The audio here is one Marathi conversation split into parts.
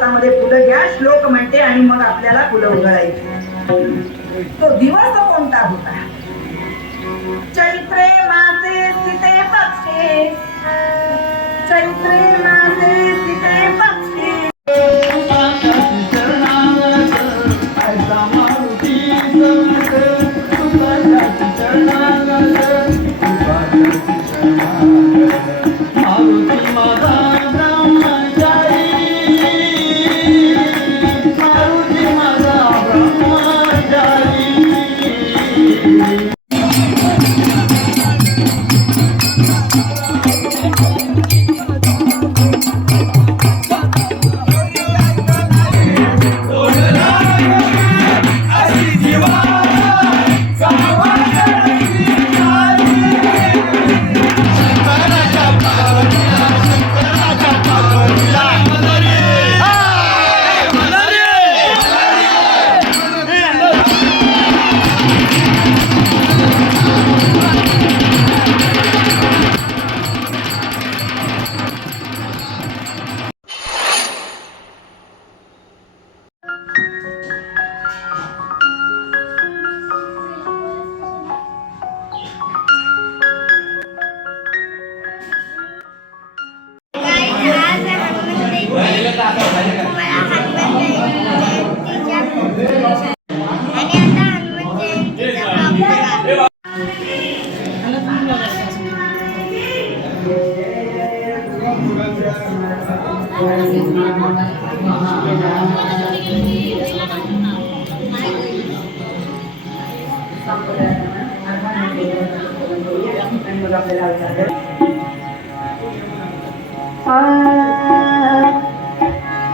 हातामध्ये फुलं घ्या, श्लोक म्हणते आणि मग आपल्याला फुलं उधळायची. तो दिवस कोणता होता? चैत्रे मासे स्थिते पक्षी, चैत्रे मासे स्थिते पक्षी.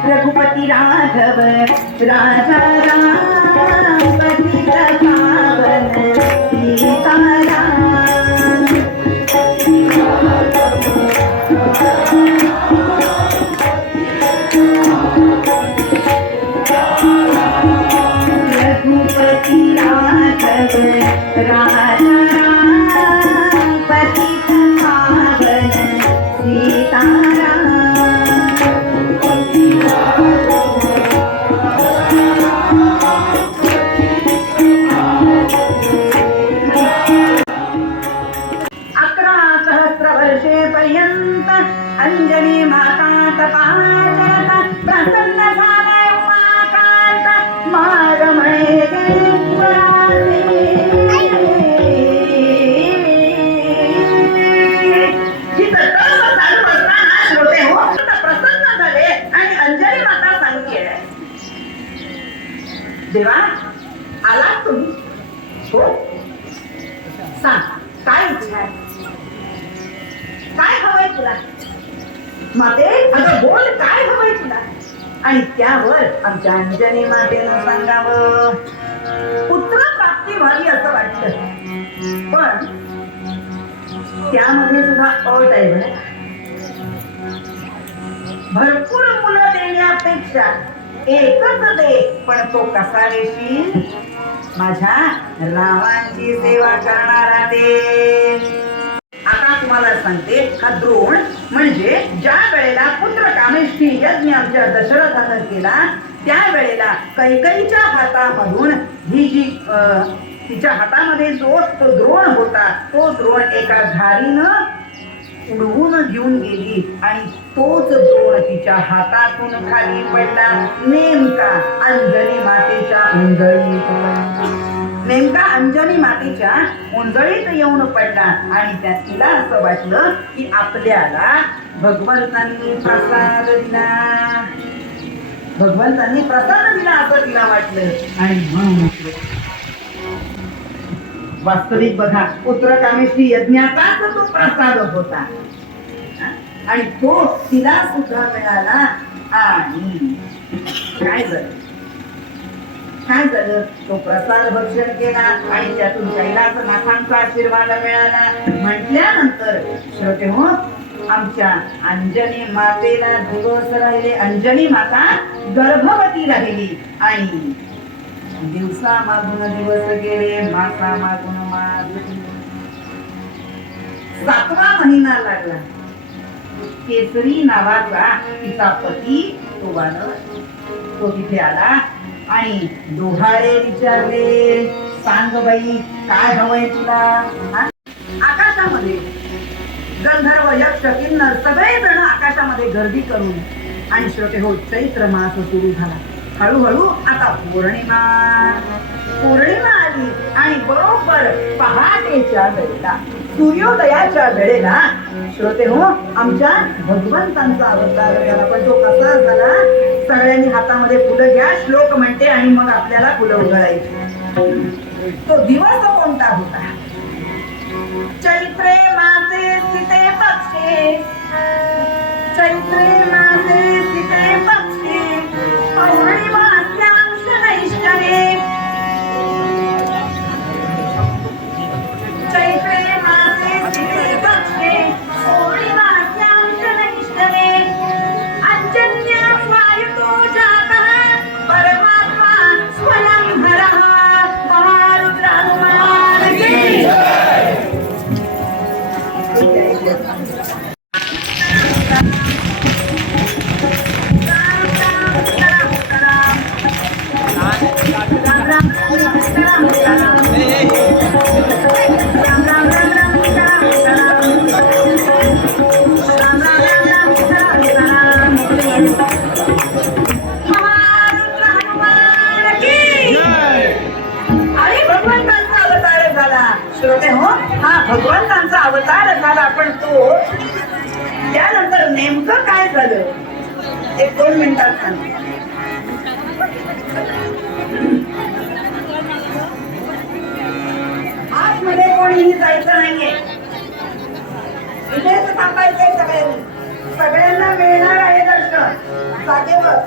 रघुपति राघव राजा राम पतित पावन सीताराम. रघुपति राघव राजा राम पतित पावन सीताराम. अंजनी माता तपाचरत प्रसन्न झालाय उमाकांत मागमळे देवरासी. जिथं सर्व चालू असताना श्रोते हो प्रसन्न झाले आणि अंजनी माता सांगते, देवा आलात तुम्ही? हो, सांग काय इच्छा आहे, काय हवंय तुला? माते अगं बोल, काय हवंय तुला? आणि त्यावर आमच्या अंजनी मातेनं सांगावं. पुत्र प्राप्ती व्हावी असं वाटतं, पण त्यामध्ये सुद्धा अट आहे बरं. भरपूर मुलं देण्यापेक्षा एकच दे, पण तो कसा देशील? माझ्या रामांची सेवा करणारा दे. आता तुम्हाला सांगते, हा द्रोण म्हणजे ज्या वेळेला पुत्र कामेष्ठी यज्ञ आमच्या दशरथानं केला, त्यावेळेला कैकईच्या हातामधून ही जी तिच्या हातामध्ये जो तो द्रोण होता, तो द्रोण एका झारीनं उडवून घेऊन गेली आणि तोच द्रोण तिच्या हातातून खाली पडला, नेमका अंजनी मातेच्या उंजळीत. नेमका अंजनी मातेच्या उंजळीत येऊन पडला आणि त्या तिला असं वाटलं की आपल्याला भगवंतांनी प्रसाद दिला, भगवंतांनी प्रसाद दिला असं तिला वाटलं. आणि म्हणून वास्तविक बघा, पुत्रकामेष्ठी यज्ञाचाच तो प्रसाद होता आणि तो तिला सुद्धा मिळाला. आणि काय झालं, काय झालं? तो प्रसाद भक्षण केला आणि त्यातून कैलासनाथांचा आशीर्वाद मिळाला. म्हटल्यानंतर श्रोते हो, आमच्या अंजनी मातेला दिवस राहिले, अंजनी माता गर्भवती राहिली आणि दिवसा मागून दिवस गेले, मासा मागून मास. 7वा महिना लागला. केसरी नावाचा तिचा पती तो वानर तो तिथे आला आणि दोघारे विचारले, सांग बाई काय हवंय तुला? हा? आकाशामध्ये गंधर्व यक्ष किन्नर सगळेजण आकाशामध्ये गर्दी करून आणि श्रोते हो चैत्र मास सुरू झाला. हळूहळू आता पौर्णिमा आली आणि बरोबर पहाटेच्या वेळेला सूर्योदयाच्या वेळेला श्रोते हो आमच्या भगवंतांचा अवतार झाला. पण तो कसा झाला? सगळ्यांनी हातामध्ये फुलं घ्या, श्लोक म्हणते आणि मग आपल्याला फुलं उधळायची. तो दिवस कोणता होता? चैत्रे मासे स्थिते पक्षे, चैत्रे मासे स्थिते पक्षे, पौर्णिमास्यां शनैश्चरे. चैत्रे मासे स्थिते पक्षे, पौर्णिमास्यां शनैश्चरे. अंजन्या स्वायुतो जातः परमात्मा स्वयं हरः. महारुद्र हनुमान की जय. श्रोते हो हा भगवंतांचा अवतार झाला. पण तो त्यानंतर नेमकं काय झालं? 1-2 मिनिटात सांगते. आतमध्ये कोणीही जायचं नाहीये, इथेच थांबायचंय सगळ्यांनी. सगळ्यांना मिळणार आहे दर्शन जागेवर.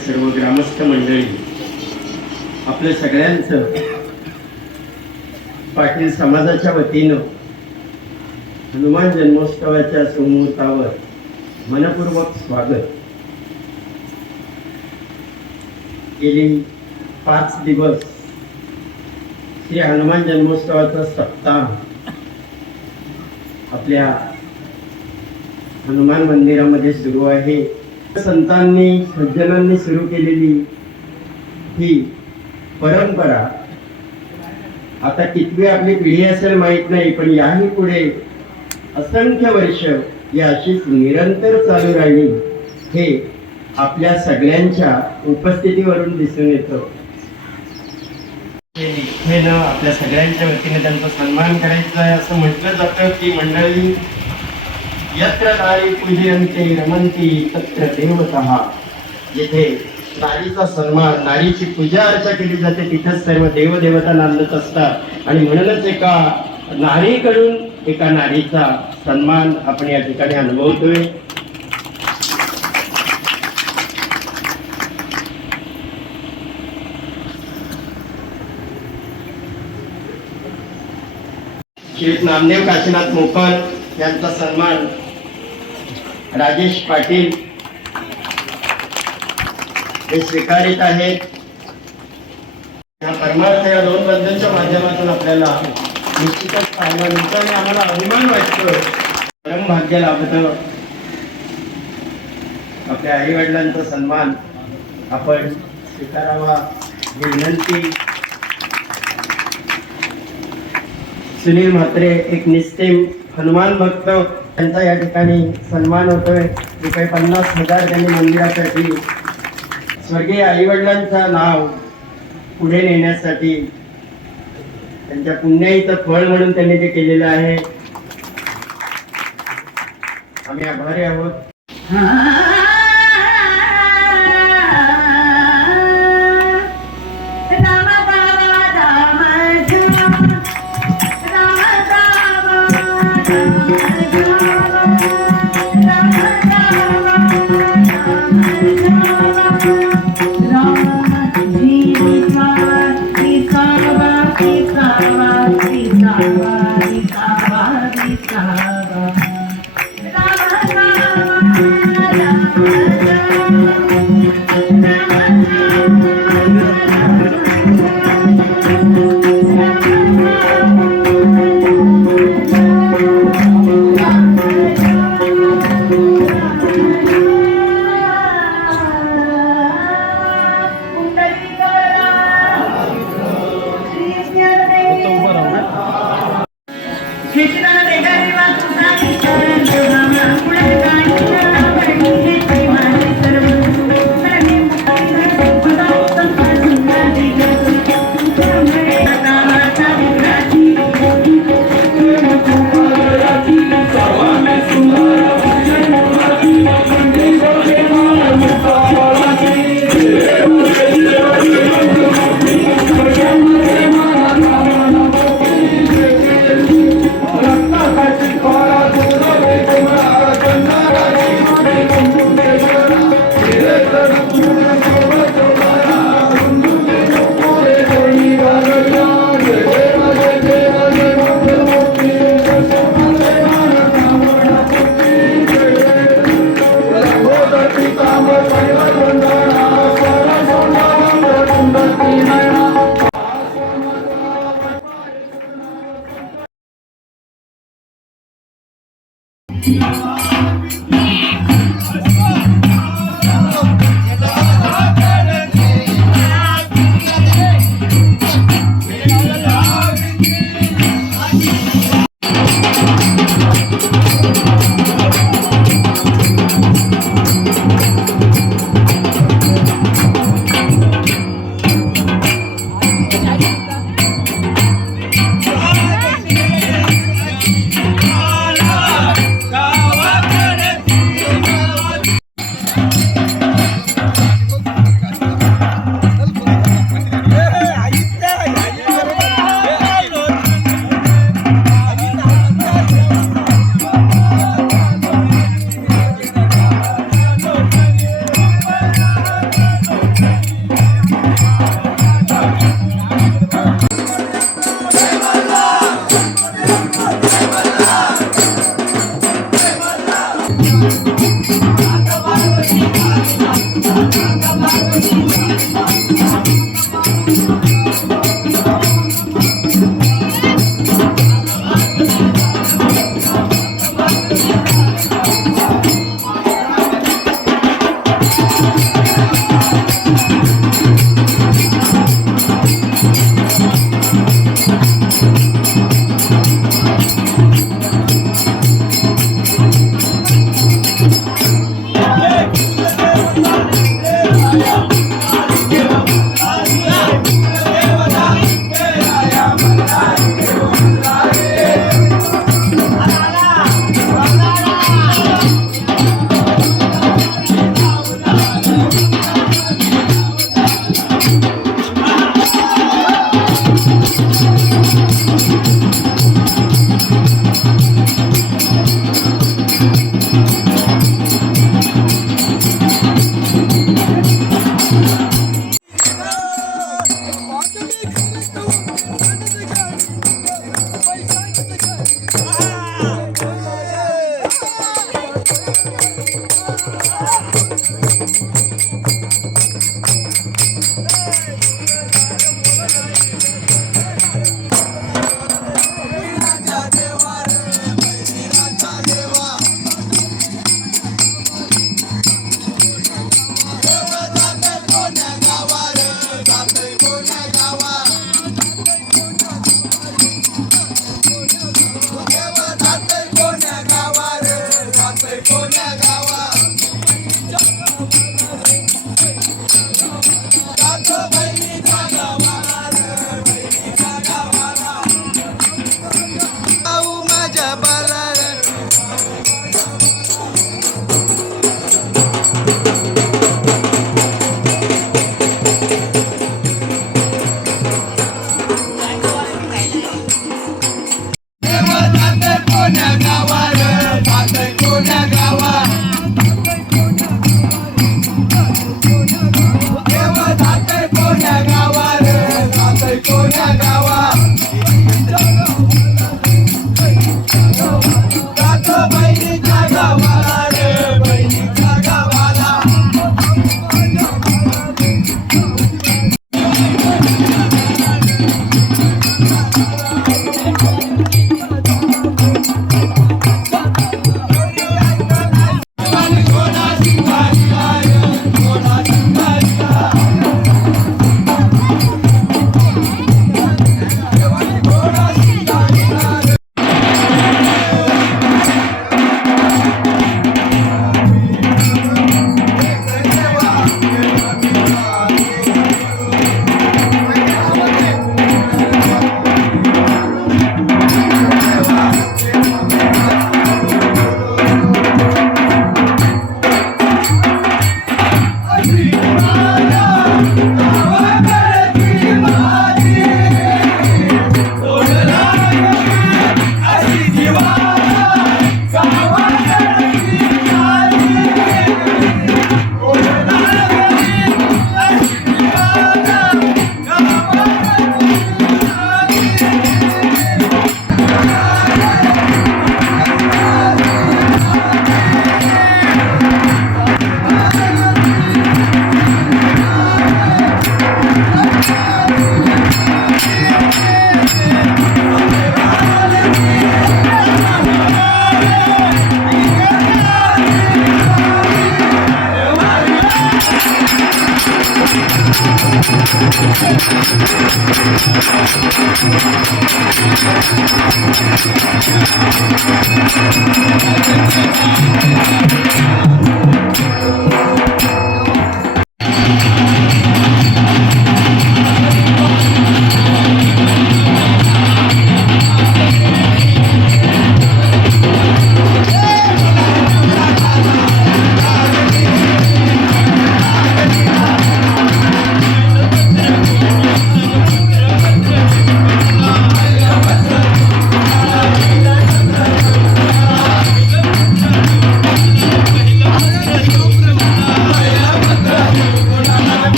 सर्व ग्रामस्थ मंडळी, आपल्या सगळ्यांचं पाटील समाजाच्या वतीनं हनुमान जन्मोत्सवाच्या सुमुहूर्तावर मनपूर्वक स्वागत. गेली 5 दिवस श्री हनुमान जन्मोत्सवाचा सप्ताह आपल्या हनुमान मंदिरामध्ये सुरू आहे. संतांनी सज्जनांनी सुरू केलेली ही परंपरा आता कितवी आपली पिढी असेल माहित नाही, पण याही पुढे असंख्य वर्ष या अशीच निरंतर चालू राहील हे आपल्या सगळ्यांच्या उपस्थितीवरून दिसून येतं. इच्छेनं आपल्या सगळ्यांच्या वतीने त्यांचा सन्मान करायचा आहे. असं म्हटलं जातं की मंडळी, यत्र नारी पूजयन्ते रमन्ति तत्र देवतः. जिथे नारीचा सन्मान, नारीची पूजा अर्चा केली जाते, तिथेच सर्व देवदेवता नांदत असतात. आणि म्हणूनच एका नारीकडून एका नारीचा सन्मान आपण या ठिकाणी अनुभवतोय. श्री नामदेव काशीनाथ मोकल यांचा सन्मान राजेश पाटील हे स्वीकारित आहेत. या परमार्थ या दोन बंधूंच्या माध्यमातून आपल्याला निश्चितच पाहायला मिळतं आणि आम्हाला अभिमान वाटतो, परम भाग्य लाभतं. आपल्या आई वडिलांचा सन्मान आपण स्वीकारावा ही विनंती. सुनील म्हात्रे एक निस्तेम हनुमान भक्त, त्यांचा या ठिकाणी सन्मान होतोय. रुपये 50,000 त्यांनी मंदिरासाठी, स्वर्गीय आई वडिलांचं नाव पुढे नेण्यासाठी, त्यांच्या पुण्याईचं फळ म्हणून त्यांनी ते केलेलं आहे. आम्ही आभारी आहोत.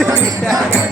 रे